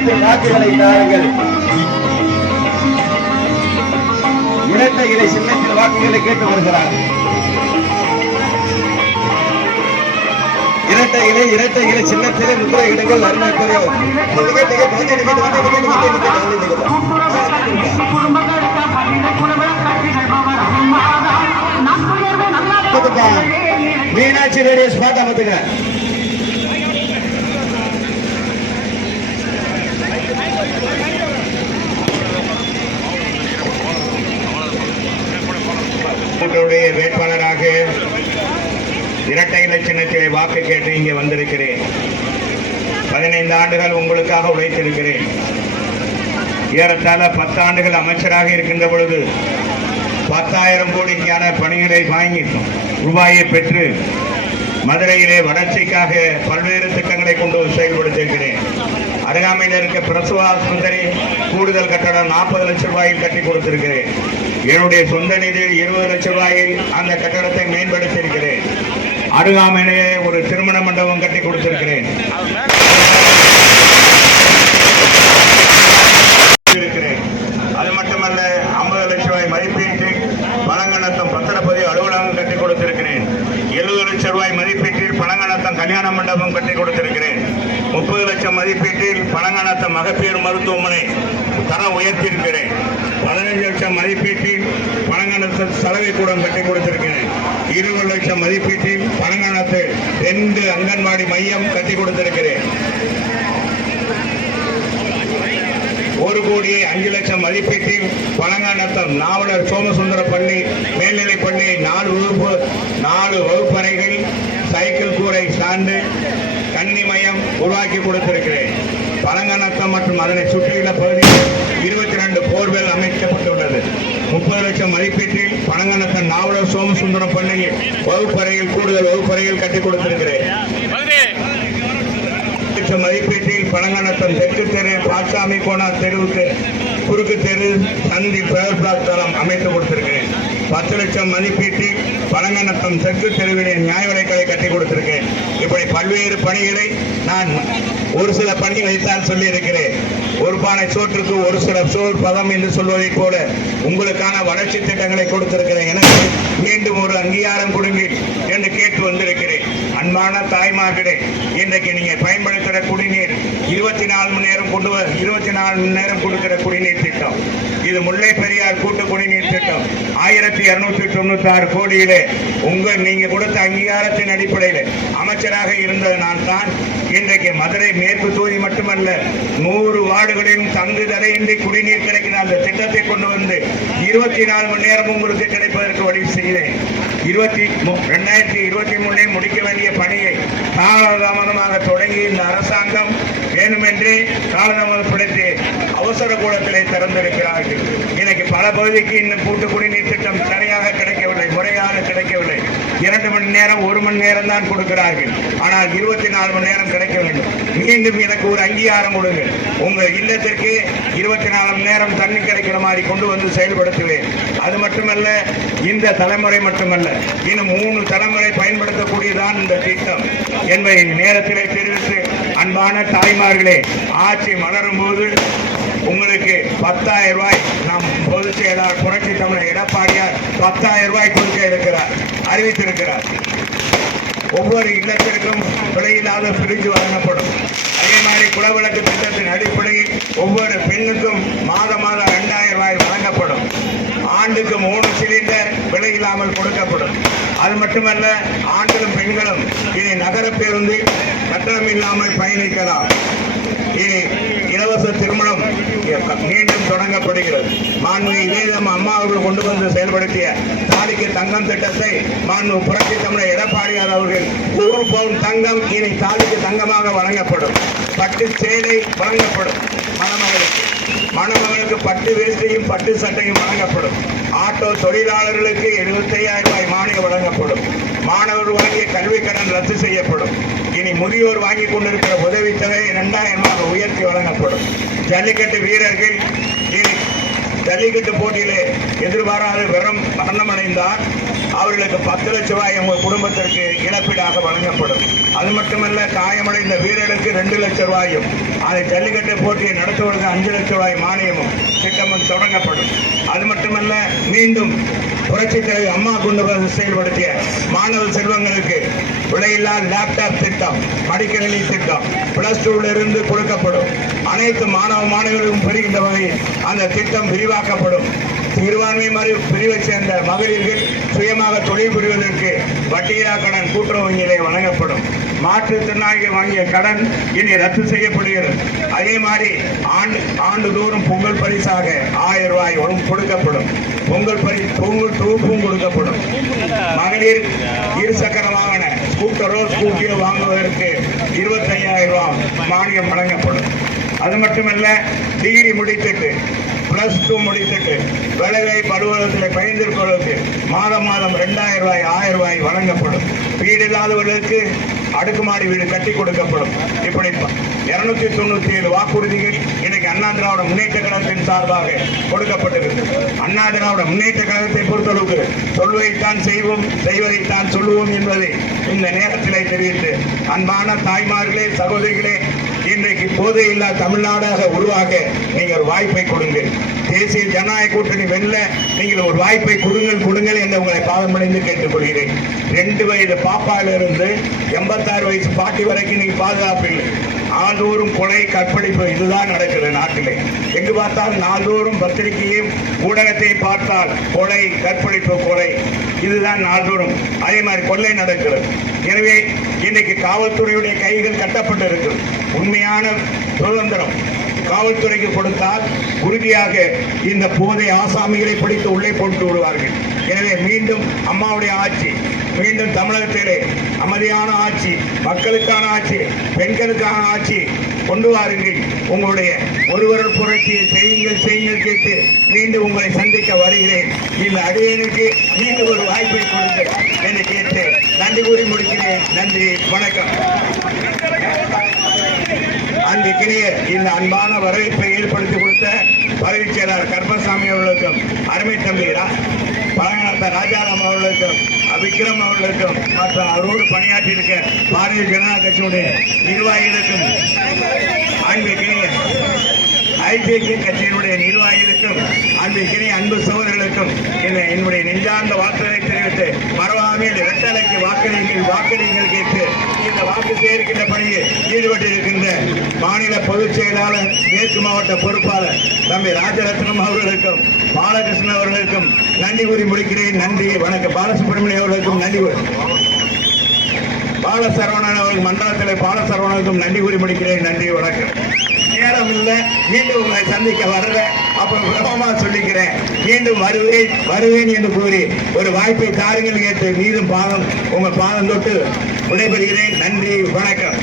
சின்னத்தில் வாக்குகளை தாருங்கள். இரட்டை இலை சின்னத்தில் வாக்குகளை கேட்டு வருகிறார். இரட்டை இலை சின்னத்திலே முத்திரை இடங்கள் அருமைக்குரிய மீனாட்சி ரேடியோஸ் பார்த்தா பார்த்துங்க. வேட்பாளராக இரட்டை இலை சின்னத்திலே வாக்கு கேட்டு இங்கே வந்திருக்கிறேன். 15 ஆண்டுகள் உங்களுக்காக உழைத்திருக்கிறேன். ஏறத்தாழ 10 ஆண்டுகள் அமைச்சராக இருக்கின்ற பொழுது 10,000 கோடிக்கான பணிகளை வாங்கி ரூபாயை பெற்று மதுரையிலே வளர்ச்சிக்காக பல்வேறு திட்டங்களை கொண்டு செயல்படுத்தியிருக்கிறேன். அருகாமையில் இருக்க பிரசவ ஆஸ்பத்திரி கூடுதல் கட்டடம் 40 லட்சம் ரூபாயில் கட்டி கொடுத்திருக்கிறேன். என்னுடைய சொந்த நிதி 20 லட்சம் ரூபாயில் அந்த கட்டடத்தை மேம்படுத்தியிருக்கிறேன். அருகாமையிலே ஒரு திருமண மண்டபம் கட்டி கொடுத்திருக்கிறேன். அது மட்டுமல்ல 50 லட்சம் ரூபாய் மதிப்பீட்டில் பழங்கணத்தம் பத்திரப்பதிவு அலுவலகம் கட்டி கொடுத்திருக்கிறேன். 70 லட்சம் ரூபாய் மதிப்பீட்டில் பழங்கணத்தம் கல்யாண மண்டபம் கட்டி கொடுத்திருக்கிறேன். 30 லட்சம் மதிப்பீட்டில் பழங்கணத்தம் மகப்பேறு மருத்துவமனை தரம் உயர்த்தியிருக்கிறேன். 15 லட்சம் மதிப்பீட்டில் பழங்கணத்த சலவை கூடம் கட்டி கொடுத்திருக்கிறேன். 20 லட்சம் மதிப்பீட்டில் பழங்கணத்தில் 2 அங்கன்வாடி மையம் கட்டி கொடுத்திருக்கிறேன். 1,05,00,000 மதிப்பீட்டில் பழங்கணத்தம் நாவலர் சோமசுந்தர பள்ளி மேல்நிலைப் பள்ளி 4 வகுப்பறைகள் சைக்கிள் கூரை ஸ்டாண்டு கன்னி மையம் உருவாக்கி கொடுத்திருக்கிறேன். பழங்கணத்தம் மற்றும் அதனை சுற்றியுள்ள பகுதியில் 22 போர்வெல் அமைக்கப்பட்டுள்ளது. 30 லட்சம் மதிப்பீட்டில் பழங்கணத்தம் நாவலர் சோமசுந்தரம் பள்ளியில் வகுப்பறையில் கூடுதல் வகுப்பறையில் கட்டி கொடுத்திருக்கிறேன். மதிப்பீட்டில் பழங்கணத்தம் தெற்கு தெரு பாட்சாமி கோனார் தெருவுக்கு குறுக்கு தெரு சந்தி பேர் பிளாக் தளம் அமைத்து கொடுத்திருக்கிறேன். 10 லட்சம் மதிப்பீட்டில் பழங்கணத்தம் தெற்கு தெருவிலே நியாய விலைக்கடை கட்டி கொடுத்திருக்கேன். இப்படி பல்வேறு பணிகளை நான் ஒரு சில பணிகளை தான் சொல்லி இருக்கிறேன். ஒரு பானை சோற்றுக்கு ஒரு சில சோர் பதம் என்று சொல்வதை போல உங்களுக்கான வளர்ச்சி திட்டங்களை கொடுத்திருக்கிறேன். எனக்கு மீண்டும் ஒரு அங்கீகாரம் கொடுங்க என்று கேட்டு வந்திருக்கிறேன். அன்பான தாய்மார்களே, இன்றைக்கு நீங்க பயன்படுத்துகிற குடிநீர் 24 மணி நேரம் 24 மணி நேரம் கொடுக்கிற குடிநீர் திட்டம். இது முல்லை பெரியார் கூட்டு குடிநீர் திட்டம் 1296 கோடியிலே நீங்க கொடுத்த அங்கீகாரத்தின் அடிப்படையில் அமைச்சராக இருந்த நான் தான் இன்றைக்கு மதுரை மேற்கு தொகுதி மட்டுமல்ல 100 வார்டுகளிலும் தங்கு தடையின்றி குடிநீர் கிடைக்கிற அந்த திட்டத்தை கொண்டு வந்து 24 மணி நேரம் உங்களுக்கு கிடைப்பதற்கு வழி செய்தேன். 2023 முடிக்க வேண்டிய பணியை காலதாமதமாக தொடங்கி இந்த அரசாங்கம் வேண்டுமென்றே காலதாமதப்படுத்தி அவசர கூடத்திலே திறந்திருக்கிறார்கள். இன்னைக்கு பல பகுதிக்கு இன்னும் கூட்டு குடிநீர் திட்டம் சரியாக கிடைக்கவில்லை, முறையாக கிடைக்கவில்லை. 2 மணி நேரம் 1 மணி நேரம் தான் கொடுக்கிறார்கள். ஆனால் 24 மணி நேரம் கிடைக்க வேண்டும். மீண்டும் எனக்கு ஒரு அங்கீகாரம் கொடுங்க. உங்க இல்லத்திற்கு 24 மணி நேரம் தண்ணி கிடைக்கிற மாதிரி கொண்டு வந்து செயல்படுத்துவேன். அது மட்டுமல்ல, இந்த தலைமுறை மட்டுமல்ல, இன்னும் 3 தலைமுறை பயன்படுத்தக்கூடியதான் இந்த திட்டம் என்பதை நேரத்திலே தெரிவித்து, அன்பான தாய்மார்களே, ஆட்சி மலரும் போது உங்களுக்கு 10,000 ரூபாய் நாம் பொதுச் செயலாளர் புரட்சி தமிழர் எடப்பாடியார் 10,000 ரூபாய் கொடுக்க இருக்கிறார், அறிவித்திருக்கிறார். ஒவ்வொரு இல்லத்திற்கும் விலையில்லாத பிரிட்ஜ் வழங்கப்படும். அதே மாதிரி குலவிளக்கு திட்டத்தின் அடிப்படையில் ஒவ்வொரு பெண்ணுக்கும் மாதம் 2,000 ரூபாய் வழங்கப்படும். ஆண்டுக்கு 3 சிலிண்டர் விலை இல்லாமல் கொடுக்கப்படும். அது மட்டுமல்ல, ஆண்களும் பெண்களும் இனி நகர பேருந்தில் கட்டணம் இல்லாமல் பயணிக்கலாம். இனி இலவச திருமணம் மீண்டும் தொடங்கப்படுகிறது. மாண்புமிகு இதயம் அம்மா அவர்கள் கொண்டு வந்து செயல்படுத்திய தாலிக்கு தங்கம் திட்டத்தை மாண்பு புரட்சி தமிழர் எடப்பாடியார் அவர்கள் 1 பவுன் தங்கம் இனி தாலிக்கு தங்கமாக வழங்கப்படும். பட்டு சேலை வழங்கப்படும். மணமகளுக்கு பட்டு வேஷ்டியும் பட்டு சட்டையும் வழங்கப்படும். ஆட்டோ தொழிலாளர்களுக்கு 75,000 ரூபாய் மானியம் வழங்கப்படும். மாணவர் வழங்கிய கல்விக் கடன் ரத்து செய்யப்படும். இனி முதியோர் வாங்கி கொண்டிருக்கிற உதவித்தொகை 2,000 உயர்த்தி வழங்கப்படும். ஜல்லிக்கட்டு வீரர்கள் இனி ஜல்லிக்கட்டு போட்டியிலே எதிர்பாராத மரணமடைந்தார். அவர்களுக்கு 10 லட்சம் ரூபாய் உங்கள் குடும்பத்திற்கு இழப்பீடாக வழங்கப்படும். அது மட்டுமல்ல, காயமடைந்த வீரர்களுக்கு 2 லட்சம் ரூபாயும், அதை ஜல்லிக்கட்டு போட்டியை நடத்துவதற்கு 5 லட்சம் ரூபாய் மானியமும் திட்டமும் தொடங்கப்படும். அது மட்டுமல்ல, மீண்டும் புரட்சித் தலைவர் அம்மா கொண்டு வந்து செயல்படுத்திய மாணவ செல்வங்களுக்கு விலையில்லா லேப்டாப் திட்டம், மடிக்கணினி திட்டம் +2 இருந்து கொடுக்கப்படும். அனைத்து மாணவ மாணவர்களும் பெறுகின்ற வகையில் அந்த திட்டம் விரிவாக்கப்படும். சிறுபான்மை பிரிவை சேர்ந்த மகளிர்கள் சுயமாக தொழில் புரிவதற்கு வட்டியில்லா கடன் கூட்டுறவு வங்கியிலே வழங்கப்படும். மாற்றுத்திறனாளிகள் வாங்கிய கடன் இனி ரத்து செய்யப்படுகிறது. அதே மாதிரி ஆண்டுதோறும் பொங்கல் பரிசாக 1000 ரூபாய் கொடுக்கப்படும். பொங்கல் தொகுப்பும் கொடுக்கப்படும். மகளிர் இருசக்கர வாகன ஸ்கூட்டரோ ஸ்கூட்டியோ வாங்குவதற்கு 25,000 ரூபாய் மானியம் வழங்கப்படும். அது மட்டுமல்ல, டிகிரி முடித்துட்டு +2 முடித்துட்டு வேலைவாய்ப்பு அலுவலகத்தில் பயந்திருப்பவர்களுக்கு மாதம் 2000 ரூபாய் 1000 ரூபாய் வழங்கப்படும். வீடு இல்லாதவர்களுக்கு அடுக்குமாடி வீடு கட்டி கொடுக்கப்படும். இப்படி 297 வாக்குறுதிகள் இன்னைக்கு அண்ணா திராவிட முன்னேற்ற கழகத்தின் சார்பாக கொடுக்கப்பட்டிருக்கிறது. அண்ணா திராவிட முன்னேற்ற கழகத்தை பொறுத்தளவுக்கு சொல்வதைத்தான் செய்வோம், செய்வதைத்தான் சொல்லுவோம் என்பதை இந்த நேரத்திலே தெரிவித்து, அன்பான தாய்மார்களே, சகோதரிகளே, இன்றைக்கு போதையில்லா தமிழ்நாடாக உருவாக நீங்கள் ஒரு வாய்ப்பை கொடுங்கள். தேசிய ஜனநாயக கூட்டணி வெல்ல நீங்கள் ஒரு வாய்ப்பை கொடுங்கள் என்று உங்களை பாதமடைந்து கேட்டுக்கொள்கிறேன். 2 வயது பாப்பாவிலிருந்து 86 வயசு பாட்டி வரைக்கும் நீங்க பாதுகாப்பு இல்லை. நாள்தோறும் கொலை, கற்பழிப்பு இதுதான் நடக்கிறது நாட்டிலே. எங்கு பார்த்தால் நாள்தோறும் பத்திரிகையும் ஊடகத்தையும் பார்த்தால் கொலை, கற்பழிப்பு, கொலை இதுதான் நாள்தோறும். அதே மாதிரி கொள்ளை நடக்கிறது. எனவே இன்னைக்கு காவல்துறையுடைய கைகள் கட்டப்பட்டு இருக்கு. உண்மையான சுதந்திரம் காவல்துறைக்கு கொடுத்தால் உறுதியாக இந்த போதை ஆசாமிகளை பிடித்து உள்ளே போட்டு விடுவார்கள். எனவே மீண்டும் அம்மாவுடைய ஆட்சி, மீண்டும் தமிழகத்திலே அமைதியான ஆட்சி, மக்களுக்கான ஆட்சி, பெண்களுக்கான ஆட்சி கொண்டு வாருங்கள். உங்களுடைய ஒருவர் புரட்சியை செய்யுங்கள் கேட்டு மீண்டும் உங்களை சந்திக்க வருகிறேன். இந்த அடியனுக்கு மீண்டும் ஒரு வாய்ப்பை கொடுங்க என்று கேட்டு நன்றி கூறி முடிக்கிறேன். நன்றி, வணக்கம். அன்றைக்கினிய இந்த அன்பான வரவேற்பை ஏற்படுத்தி கொடுத்த பதவிச் செயலாளர் கருப்பசாமி அவர்களுக்கும், அருமை தம்பி பழங்கநாத ராஜாராம் அவர்களுக்கும், விக்ரம் அவர்களுக்கும், மற்றும் அவரோடு பணியாற்றி இருக்க பாரதிய ஜனதா கட்சியுடைய நிர்வாகிகளுக்கும், அன்றைக்கினிய ஐபிகே கட்சியினுடைய நிர்வாகிகளுக்கும், அன்றைக்கினிய அன்பு சகோதரர்களுக்கும் என்னுடைய நெஞ்சார்ந்த வாழ்த்துக்களை தெரிவித்து, மறவாமல் இரட்டலைக்கு வாக்களிங்கள் கேட்டு இந்த வாக்கு சேகரிக்கின்ற பணியில் ஈடுபட்டிருக்கின்ற மாநில பொதுச் செயலாளர், மேற்கு மாவட்ட பொறுப்பாளர் தம்பி ராஜரத்னம் அவர்களுக்கும், பாலகிருஷ்ணன் அவர்களுக்கும் நன்றி கூறி முடிக்கிறேன். நன்றி, வணக்கம். பாலசுப்ரமணியம் அவர்களுக்கும் நன்றி. பாலசரவணன் அவர்கள் மண்டலத்தில் பாலசரவணனுக்கும் நன்றி கூறி முடிக்கிறேன். நன்றி, வணக்கம். நேரம் இல்லை, மீண்டும் உங்களை சந்திக்க வர்ற அப்புறம் விளக்கமா சொல்லிக்கிறேன். மீண்டும் வருவேன் என்று கூறி ஒரு வாய்ப்பை தாருங்கள் கேட்டு மீண்டும் உங்கள் பாதம் தொட்டு விடைபெறுகிறேன். நன்றி, வணக்கம்.